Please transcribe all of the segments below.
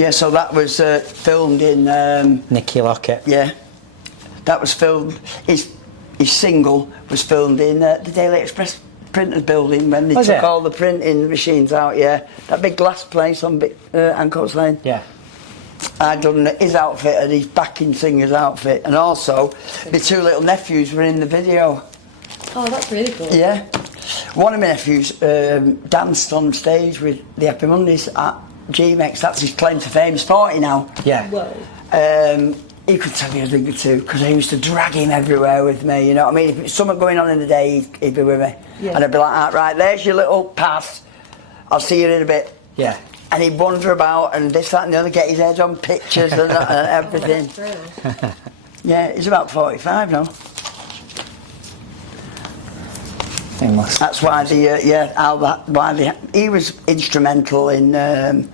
Yeah, so that was filmed in... Nicky Lockett. Yeah. That was filmed... His single was filmed in the Daily Express printers building when they took all the printing machines out, yeah. That big glass place on Ancoats Lane. Yeah. I'd done his outfit and his backing singer's outfit, and also my two little nephews were in the video. Oh, that's really cool. Yeah. One of my nephews danced on stage with the Happy Mondays at G-Mex. That's his claim to fame. He's 40 now. Yeah. Whoa. He could tell you a thing or two because I used to drag him everywhere with me, you know what I mean? If it's something going on in the day, he'd be with me. Yeah. And I'd be like, right, there's your little pass. I'll see you in a bit. Yeah. And he'd wander about and this, that and the other, get his head on pictures and everything. Yeah, he's about 45 now. That's why he was instrumental in a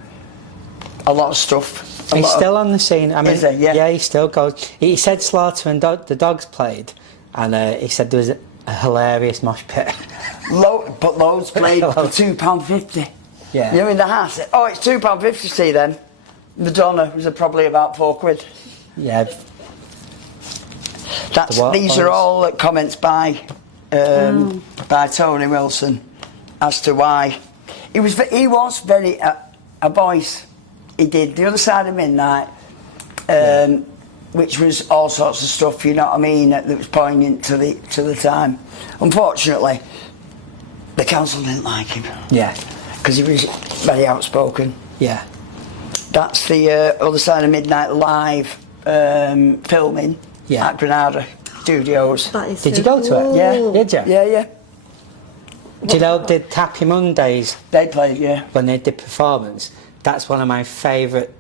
lot of stuff. He's still on the scene. I mean, is he? Yeah, he still goes. He said Slaughter and the Dogs played, and he said there was a hilarious mosh pit. But loads played for £2.50. Yeah. You know, in the house. Oh, it's £2.50. See then, Madonna was probably about £4. Yeah. These are all comments by Tony Wilson as to why he was very a voice. He did The Other Side of Midnight, which was all sorts of stuff, you know what I mean, that was poignant to the time. Unfortunately, the council didn't like him. Yeah. Because he was very outspoken. Yeah. That's the Other Side of Midnight live filming at Granada Studios. Did you go to it? Yeah. Did you? Yeah, yeah. Do you know, did Happy Mondays? They played, yeah. When they did performance, that's one of my favourite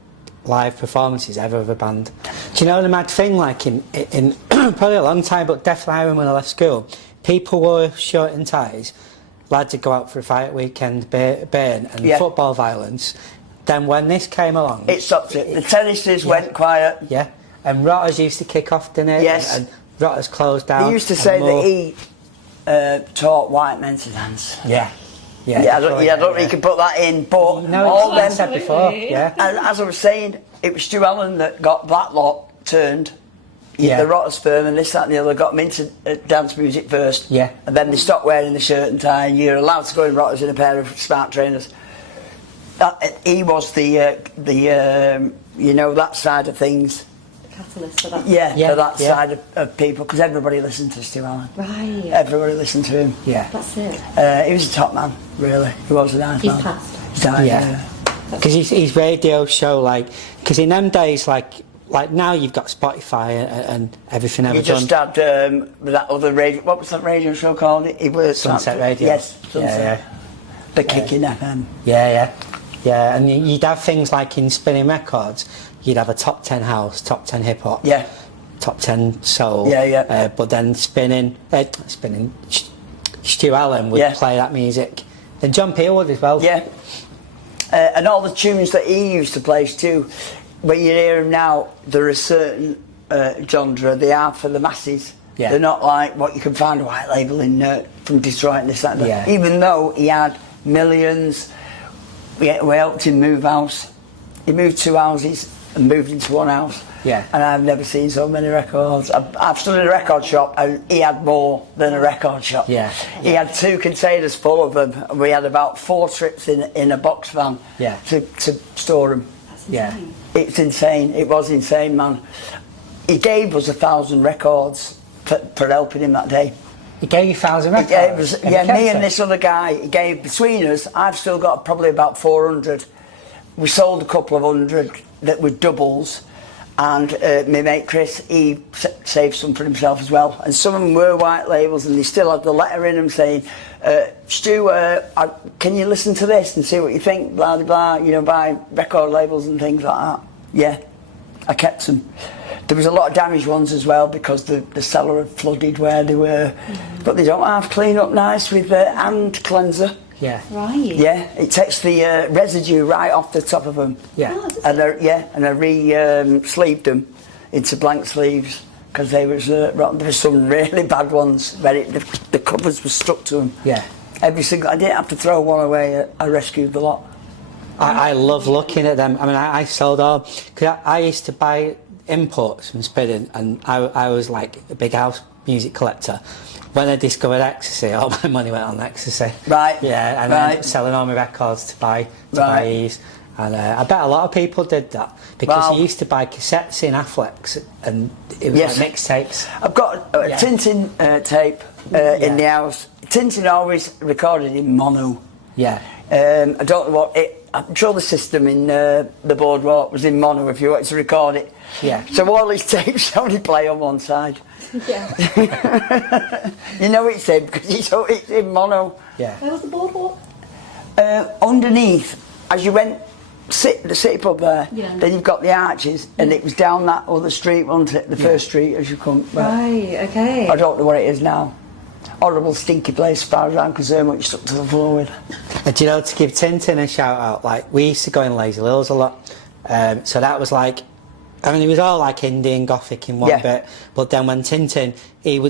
live performances ever of a band. Do you know the mad thing, like in probably a long time, but definitely when I left school, people wore shirt and ties, lads would go out for a fight weekend, burn and football violence. Then when this came along... It stopped it. The tennises went quiet. Yeah. And Rotters used to kick off, didn't it? Yes. And Rotters closed down. They used to say that he taught white men to dance. Yeah. Yeah, I don't know if you can put that in, but no, all them said before. Yeah. And as I was saying, it was Stu Allan that got that lot turned. Yeah. The Rotters firm and this, that and the other got them into dance music first. Yeah. And then they stopped wearing the shirt and tie and you're allowed to go in Rotters in a pair of smart trainers. He was the you know, that side of things. Catalyst for that. Yeah, for that side of people, because everybody listened to Stu Allan. Right. Everybody listened to him. Yeah. That's it. He was a top man, really. He was a nice man. He's passed. He's died, yeah. Because his radio show, like, because in them days, like now you've got Spotify and everything. You just had that other radio. What was that radio show called? It was Sunset Radio. Yes, Sunset. Yeah. The Kicking FM. Yeah, and you'd have things like in spinning records. You'd have a top 10 house, top 10 hip hop, top 10 soul. But then spinning, Stu Allan would play that music. Then John Peel would as well. Yeah. And all the tunes that he used to play too. When you hear them now, they're a certain genre. They are for the masses. Yeah. They're not like what you can find a white label in from Detroit and this that. And that. Even though he had millions, we helped him move house. He moved 2 houses and moved into 1 house. Yeah. And I've never seen so many records. I've stood in a record shop and he had more than a record shop. Yeah. He had 2 containers full of them and we had about 4 trips in a box van to store them. That's insane. It's insane. It was insane, man. He gave us 1,000 records for helping him that day. He gave you 1,000 records? He gave us, me and this other guy, he gave between us, I've still got probably about 400. We sold a couple of 100 that were doubles, and my mate Chris, he saved some for himself as well. And some of them were white labels, and they still had the letter in them saying, Stu, can you listen to this and see what you think, blah, blah, blah, you know, buy record labels and things like that. Yeah, I kept them. There was a lot of damaged ones as well because the cellar had flooded where they were. But they don't have clean up nice with the hand cleanser. Yeah. Right. Yeah, it takes the residue right off the top of them. Yeah. Oh, and I re-sleeved them into blank sleeves because there was some really bad ones where the covers were stuck to them. Yeah. I didn't have to throw one away. I rescued the lot. I love looking at them. I mean, I sold all, because I used to buy imports from Spidding, and I was like a big house music collector. When I discovered Ecstasy, all my money went on Ecstasy. Right. Yeah, and I ended up selling all my records to buy Eves. And I bet a lot of people did that, because you used to buy cassettes in Affleck's, and it was like mixtapes. I've got a Tintin tape in the house. Tintin always recorded in mono. Yeah. I don't know what it. I'm sure the system in the Boardwalk was in mono if you wanted to record it. Yeah. So all these tapes only play on one side. Yeah. You know it's in because it's in mono. Yeah. Where was the Boardwalk? Underneath, as you went the city pub there, then you've got the arches, and it was down that other street, wasn't it? The first street as you come. Right. Okay. I don't know what it is now. Horrible stinky place as far as I'm concerned, what you stuck to the floor with. Do you know, to give Tintin a shout out, like, we used to go in Lazy Lills a lot, so that was like, I mean, it was all like indie and gothic in one bit, but then when Tintin, there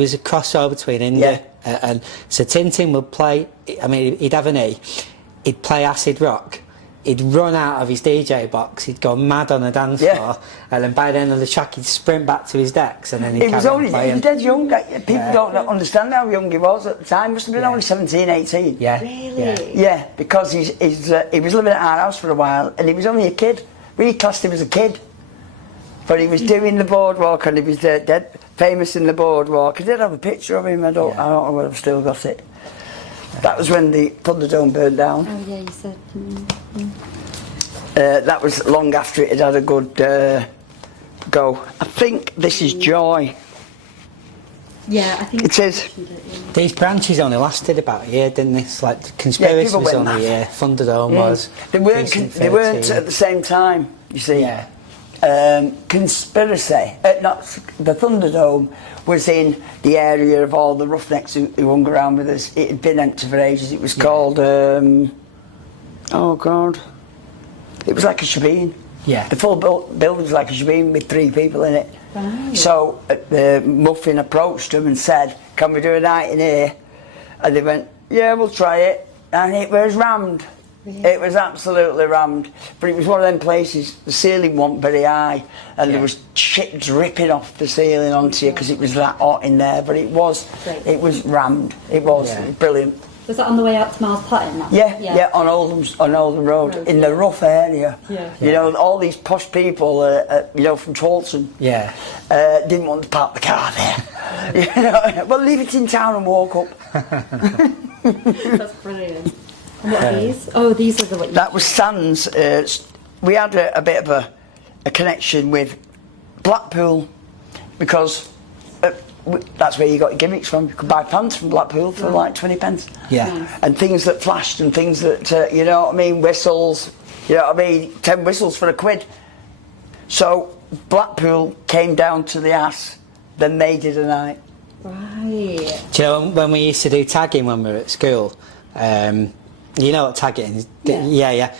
was a crossover between indie, and so Tintin would play, I mean, he'd have an E, he'd play acid rock, he'd run out of his DJ box, he'd go mad on a dance floor, and then by the end of the track he'd sprint back to his decks, and then he'd carry on playing. He was dead young. People don't understand how young he was at the time. He must have been only 17, 18. Yeah. Really? Yeah, because he was living at our house for a while, and he was only a kid. We classed him as a kid. But he was doing the Boardwalk, and he was dead famous in the Boardwalk. I did have a picture of him. I don't know whether I've still got it. That was when the Thunderdome burned down. Oh yeah, you said. That was long after it had a good go. I think this is Joy. Yeah, I think it says. These branches only lasted about a year, didn't they? Like Conspiracy was only a year, Thunderdome was. They weren't at the same time, you see. Yeah. Conspiracy, not the Thunderdome, was in the area of all the roughnecks who hung around with us. It had been empty for ages. It was called, oh God, it was like a shebeen. Yeah. The full building was like a shebeen with 3 people in it. Right. So the Muffin approached them and said, "Can we do a night in here?" And they went, "Yeah, we'll try it." And it was rammed. Really? It was absolutely rammed, but it was one of them places, the ceiling wasn't very high, and there was shit dripping off the ceiling onto you because it was that hot in there, but it was rammed. It was brilliant. Was that on the way out to Miles Platin? Yeah, on Oldham Road, in the rough area. Yeah. You know, all these posh people, you know, from Chorlton, didn't want to park the car there. You know, well, leave it in town and walk up. That's brilliant. And what are these? Oh, these are the what? That was Sans. We had a bit of a connection with Blackpool because that's where you got your gimmicks from. You could buy pants from Blackpool for like 20 pence. Yeah. Nice. And things that flashed and things that, you know what I mean, whistles, you know what I mean, 10 whistles for £1. So Blackpool came down to the ass, then they did a night. Right. Do you know when we used to do tagging when we were at school? You know what tagging is? Yeah.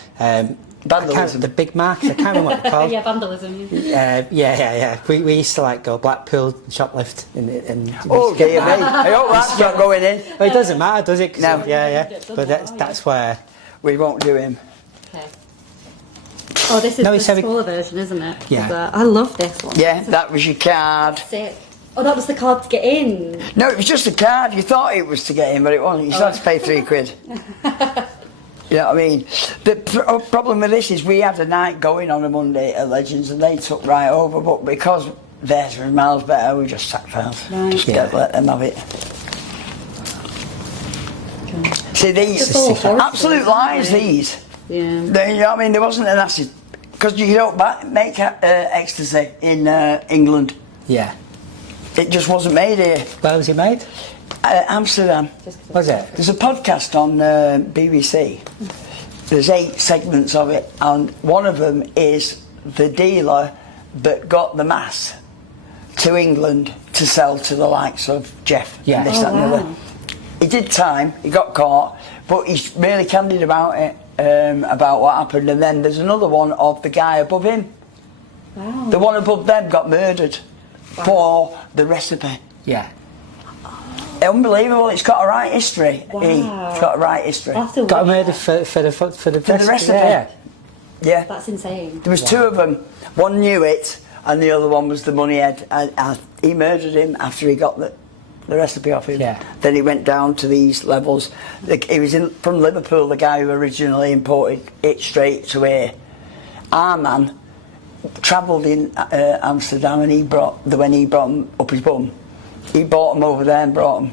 Vandalism. The big markers, I can't remember what they're called. Yeah, vandalism. Yeah. We used to like go Blackpool shoplift and Oh dear me, I hope that's not going in. Well, it doesn't matter, does it? No. Yeah. But that's where we won't do him. Okay. Oh, this is the smaller version, isn't it? Yeah. I love this one. Yeah, that was your card. Sick. Oh, that was the card to get in. No, it was just a card. You thought it was to get in, but it wasn't. You still had to pay £3. You know what I mean? The problem with this is we had a night going on a Monday at Legends and they took right over, but because theirs was miles better, we just sacked ours. Right. Just let them have it. Okay. See, these absolute lies. These. Yeah. You know what I mean? There wasn't an acid because you don't make ecstasy in England. Yeah. It just wasn't made here. Where was it made? Amsterdam. Was it? There's a podcast on BBC. There's 8 segments of it, and one of them is the dealer that got the mass to England to sell to the likes of Jeff. Yeah. And this, that, and the other. He did time. He got caught, but he's really candid about it, about what happened. And then there's another one of the guy above him. Wow. The one above them got murdered for the recipe. Yeah. Unbelievable. It's got a right history. Wow. It's got a right history. I'll have to Got watch murdered that. for the rest of it. Yeah. That's insane. There was two of them. One knew it, and the other one was the money head. And he murdered him after he got the recipe off him. Yeah. Then he went down to these levels. He was from Liverpool, the guy who originally imported it straight to here. Our man travelled in Amsterdam, and when he brought them up his bum, he bought them over there and brought them.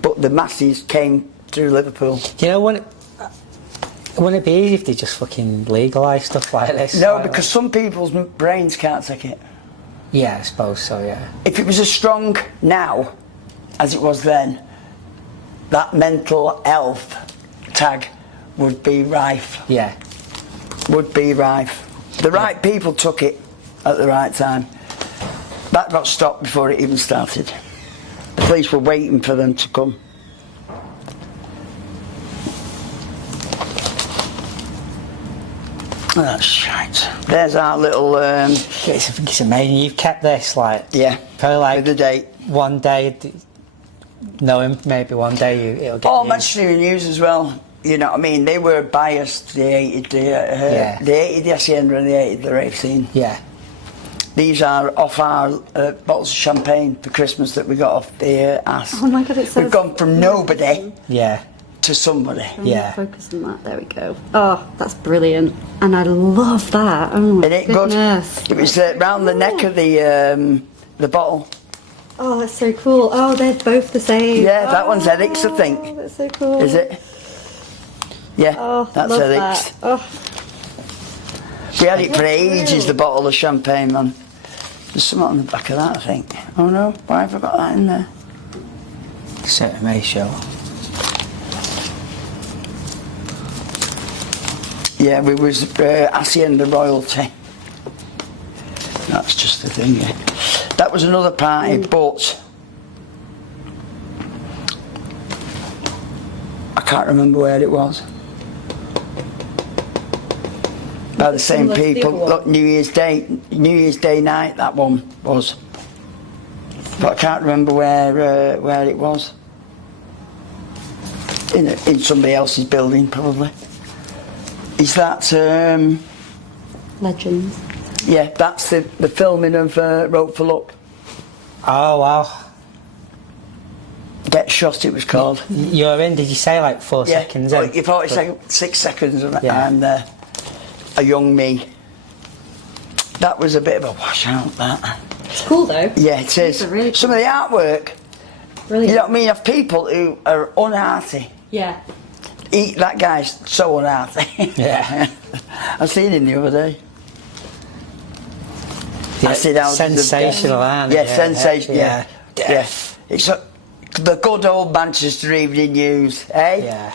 But the masses came through Liverpool. You know, wouldn't it be easy if they just fucking legalise stuff like this? No, because some people's brains can't take it. Yeah, I suppose so, yeah. If it was as strong now as it was then, that mental health tag would be rife. Yeah. Would be rife. The right people took it at the right time. That got stopped before it even started. The police were waiting for them to come. Oh, that's shite. There's our little... It's amazing. You've kept this, like... yeah, probably like... with the date. One day, knowing maybe one day it'll get used. Manchester News as well. You know what I mean? They were biased. They hated the Hacienda and they hated the rave scene. Yeah. These are off our bottles of champagne for Christmas that we got off the ass. Oh my God, it's so... We've gone from nobody Yeah. to somebody. Yeah. Focus on that. There we go. Oh, that's brilliant. And I love that. Oh my Isn't it good? goodness. It was round the neck of the bottle. Oh, that's so cool. Oh, they're both the same. Yeah, that one's Eric's, I think. Oh, that's so cool. Is it? Yeah, Oh, that's love Eric's. that. Oh, We had it for That's ages, real. the bottle of champagne, man. There's something on the back of that, I think. Oh no, why have I got that in there? Set May show. Yeah, we was Hacienda royalty. That's just the thing, yeah. That was another party, but I can't remember where it was. By the same similar to the people. other one? Look, New Year's Day night, that one was. But I can't remember where it was. In somebody else's building, probably. Is that... legends. yeah, that's the filming of Rope for Luck. Oh, wow. Get Shot, it was called. You're in, did you say like 4 seconds in? You thought 6 seconds and Yeah. I'm there. A young me. That was a bit of a washout, that. It's cool though. Yeah, it is. It's a really Some of the artwork, Brilliant. you know what I mean, of people who are unhearty. Yeah. That guy's so unhearty. Yeah. I seen him the other day. Yeah, I see houses of sensational, death. aren't Yeah, it? sensational. Yeah, Death. yeah. It's the good old Manchester Evening News, eh? Yeah.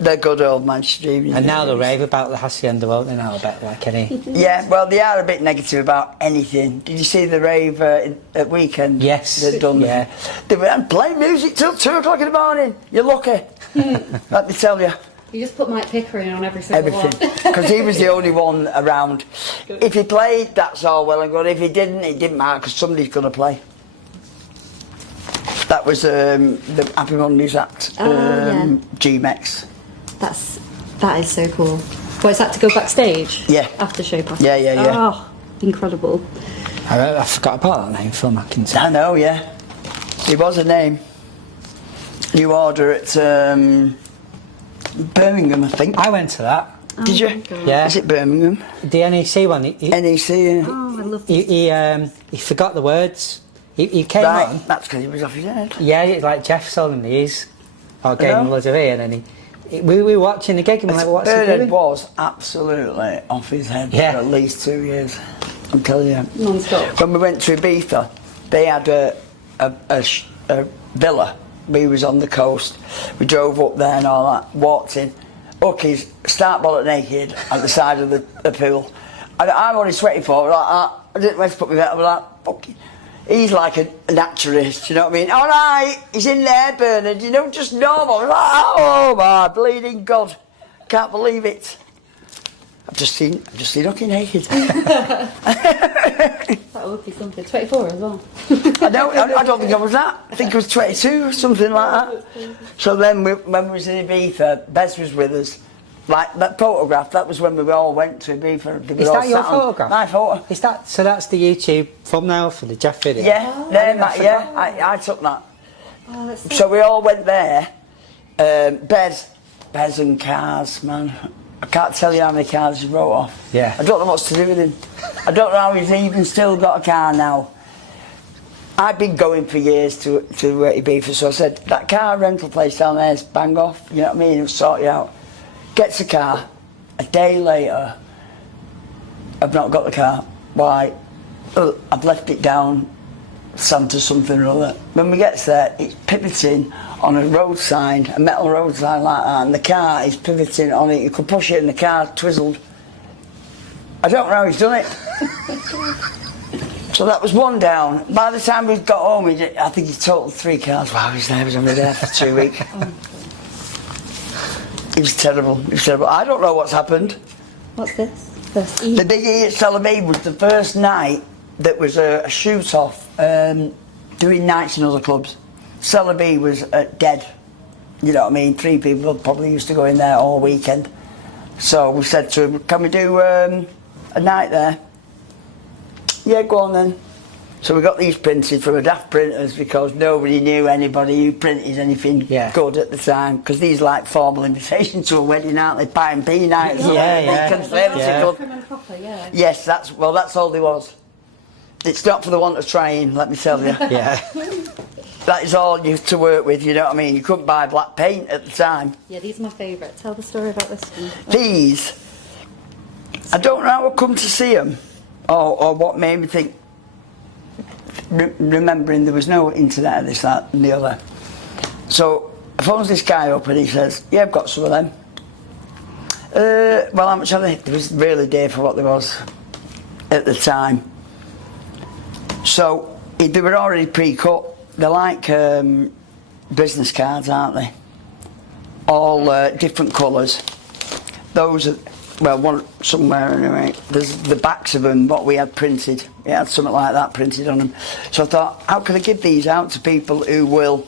The good old Manchester Evening News. And now they'll rave about the Hacienda, won't they now, I bet, like any... Yeah, well, they are a bit negative about anything. Did you see the rave at weekend? Yes. They'd done. Yeah. They were playing music till 2 o'clock in the morning. You're lucky. Let me tell you. You just put Mike Pickering on every single Everything. one. Because he was the only one around. If he played, that's all well and good. If he didn't, it didn't matter because somebody's going to play. That was the Happy Mondays at yeah. G-Mex. That is so cool. What is that, to go backstage? Yeah. After show party? Yeah, yeah, yeah. Oh, incredible. I forgot about that name, Phil Mackinson. I know, yeah. It was a name. New Order at Birmingham, I think. I went to that. Did you? my God. Yeah. Is it Birmingham? The NEC one. NEC, yeah. Oh, I love this. He forgot the words. He came Right, on. that's because he was off his head. Yeah, like Jeff sold him these. Or gave him know. loads of ear, and then we were watching the gig and we're like, what's he Bernard doing? was absolutely off his head Yeah. for at least 2 years. I'm telling you. Non-stop. When we went to Ibiza, they had a villa. We was on the coast. We drove up there and all that. Walked in. Hookies, start bollock naked at the side of the pool. And I'm only sweating for it, like that. I didn't want to put my bed up like fucking. He's like a naturalist, you know what I mean? All right, he's in there, Bernard. You know, just normal. Like, oh my bleeding God, can't believe it. I've just seen Hooky naked. That That would be something. 24 as well. I don't think I was that. I think I was 22 or something like that. So then when we was in Ibiza, Bez was with us. Like that photograph, that was when we all went to Ibiza. Is that your photograph? My photo. Is that, so that's the YouTube thumbnail for the Jeff video? Yeah, I took that. Oh, that's So we all went there. Bez and cars, man. I can't tell you how many cars he wrote off. Yeah. I don't know what's to do with him. I don't know how he's even still got a car now. I've been going for years to Ibiza, so I said, that car rental place down there is bang off, you know what I mean? It'll sort you out. Gets a car. A day later, I've not got the car. Why? I've left it down Santa something or other. When we get there, it's pivoting on a road sign, a metal road sign like that, and the car is pivoting on it. You could push it and the car twizzled. I don't know how he's done it. So that was one down. By the time we got home, I think he totaled 3 cars. Wow, he was only there for 2 weeks. It was terrible. It was terrible. I don't know what's happened. What's this? First The Big E at Salome was the first night that was a shoot-off doing nights in other clubs. Salome was dead. You know what I mean? 3 people probably used to go in there all weekend. So we said to him, can we do a night there? Yeah, go on then. So we got these printed from a daft printers because nobody knew anybody who printed anything good at the time. Because these like formal invitations to a wedding, aren't they? Pie and pea nights. Yes, that's all there was. It's not for the want of trying, let me tell you. Yeah. That is all you had to work with, you know what I mean? You couldn't buy black paint at the time. Yeah, these are my favourite. Tell the story about this one. These, I don't know how I come to see them or what made me think. Remembering there was no internet and this, that and the other. So I phones this guy up and he says, yeah, I've got some of them. Well, how much are they? It was really dear for what there was at the time. So they were already pre-cut. They're like business cards, aren't they? All different colours. Those are, well, one somewhere anyway. There's the backs of them, what we had printed. It had something like that printed on them. So I thought, how can I give these out to people who will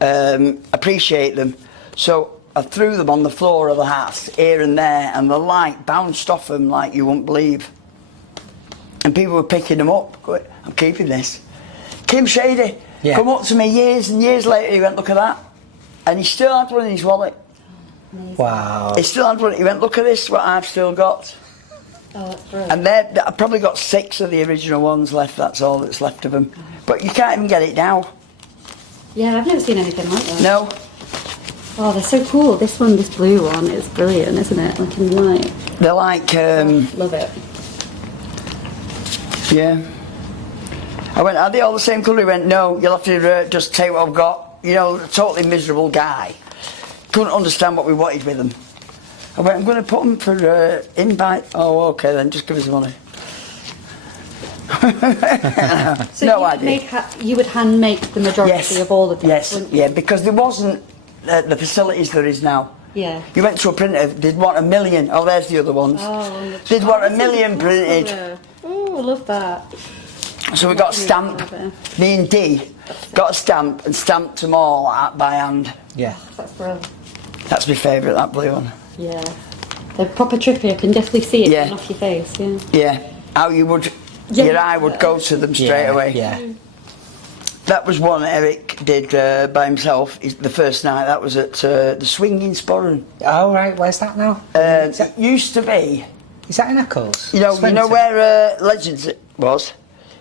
appreciate them? So I threw them on the floor of the house, here and there, and the light bounced off them like you wouldn't believe. And people were picking them up. Going, I'm keeping this. Kim Shady come up to me years and years later, he went, look at that. And he still had one in his wallet. Amazing. Wow. He still had one. He went, look at this, what I've still got. Oh, that's brilliant. And I've probably got 6 of the original ones left. That's all that's left of them. But you can't even get it now. Yeah, I've never seen anything like that. No. Oh, they're so cool. This one, this blue one, is brilliant, isn't it? Like in light. They're like... Love it. Yeah. I went, are they all the same colour? He went, no, you'll have to just take what I've got. You know, a totally miserable guy. Couldn't understand what we wanted with them. I went, I'm going to put them for invite. Oh, okay then, just give us the money. So no idea. You would hand make the majority of all of them, wouldn't you? Yeah, because there wasn't the facilities there is now. Yeah. You went to a printer, they'd want 1 million. Oh, there's the other ones. Oh, they'd want 1 million printed. Oh, I love that. So we got a stamp. Me and Dee got a stamp and stamped them all out by hand. Yeah. That's brilliant. That's my favourite, that blue one. Yeah. They're proper trippy. I can definitely see it coming off your face. Yeah. Yeah. How you would, your eye would go to them straight away. Yeah. That was one Eric did by himself. The first night. That was at the Swinging Sporran. Oh right, where's that now? It used to be. Is that in Eccles? You know where Legends was.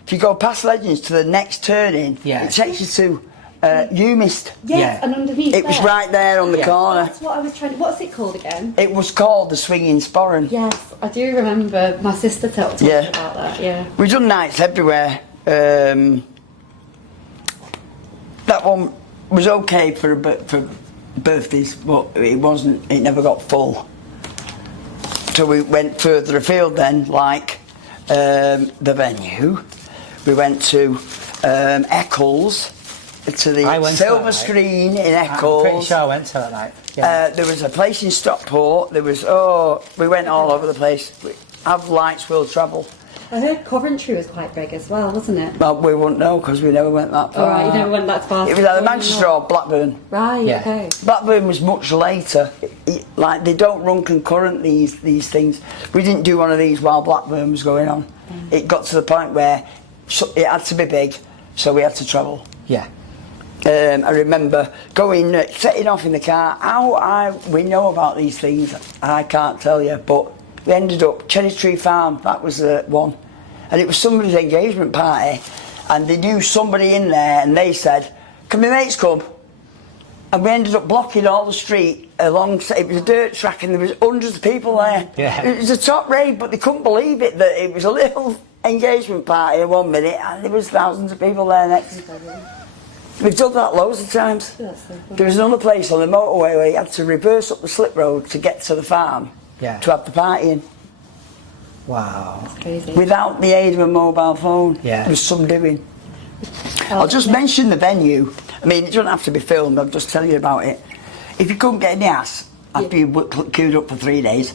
If you go past Legends to the next turning, it takes you to Umist. Yes, and underneath it was right there on the corner. That's what I was trying to... What's it called again? It was called the Swinging Sporran. Yes, I do remember my sister talking about that, yeah. We've done nights everywhere. That one was okay for birthdays, but it wasn't. It never got full. So we went further afield then, like the venue. We went to Eccles, to the Silver Screen in Eccles. I'm pretty sure I went to that night. There was a place in Stockport. There was we went all over the place. Have Lights Will Travel. I heard Coventry was quite big as well, wasn't it? Well, we wouldn't know because we never went that far. All right, you never went that far. It was either Manchester or Blackburn. Right, Yeah. okay. Blackburn was much later. Like, they don't run concurrent, these things. We didn't do one of these while Blackburn was going on. It got to the point where it had to be big, so we had to travel. Yeah. I remember setting off in the car. How we know about these things, I can't tell you, but we ended up Cherry Tree Farm. That was the one, and it was somebody's engagement party, and they knew somebody in there, and they said, "Can my mates come?" And we ended up blocking all the street along. It was a dirt track, and there was hundreds of people there. Yeah. It was a top rave, but they couldn't believe it that it was a little engagement party in 1 minute, and there was thousands of people there next. We've done that loads of times. There was another place on the motorway where you had to reverse up the slip road to get to the farm to have the party in. Wow. That's crazy. Without the aid of a mobile phone. Yeah. There was some doing. I'll just mention the venue. I mean, it doesn't have to be filmed, I'll just tell you about it. If you couldn't get in the ass after you queued up for 3 days,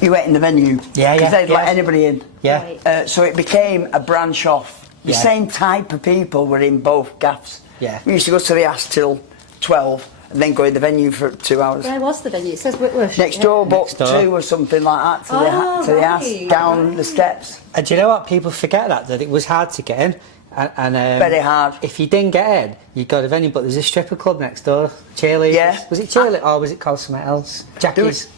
you went in the venue. Yeah, because they'd let anybody in. Yeah. Right. So it became a branch off. The same type of people were in both gaffs. Yeah. We used to go to the ass till 12 and then go in the venue for 2 hours. Where was the venue? It says Whitworth. Next door, but Next door. 2 or something like that to the ass, down the steps. And do you know what? People forget that it was hard to get in. And Very hard. If you didn't get in, you go to the venue, but there's a stripper club next door. Cheerleaders. Yeah. Was it cheerleaders or was it called something else? Jackie's.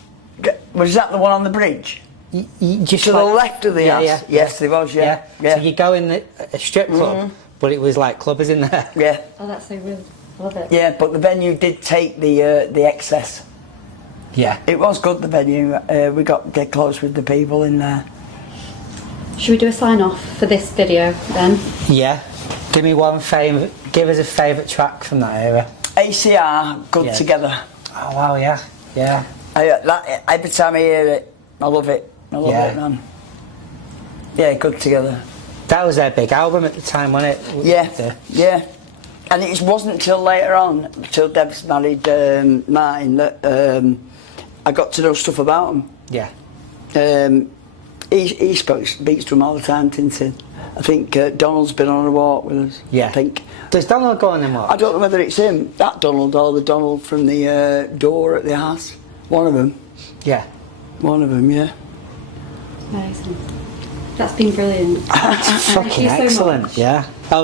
Was that the one on the bridge? You just To the left of the ass? Yeah. Yes, there was, yeah. So you go in a strip club, but it was like clubbers in there. Yeah. Oh, that's so rude. I love it. Yeah, but the venue did take the excess. Yeah. It was good, the venue. We got dead close with the people in there. Should we do a sign off for this video then? Yeah. Give me one favourite. Give us a favourite track from that era. ACR, Good Yeah. Together. Oh wow, yeah, yeah. Every time I hear it, I love it. I love it, man. Yeah, Good Together. That was their big album at the time, wasn't it? Yeah, yeah. And it wasn't until later on, till Deb's married Martin, that I got to know stuff about him. Yeah. He speaks to him all the time, Tintin. I think Donald's been on a walk with us. Yeah. I think. Does Donald go on them walks? I don't know whether it's him, that Donald, or the Donald from the door at the house. One of them. Yeah. One of them, yeah. Amazing. That's been brilliant. Fucking Thank you so excellent. much. Yeah. Oh,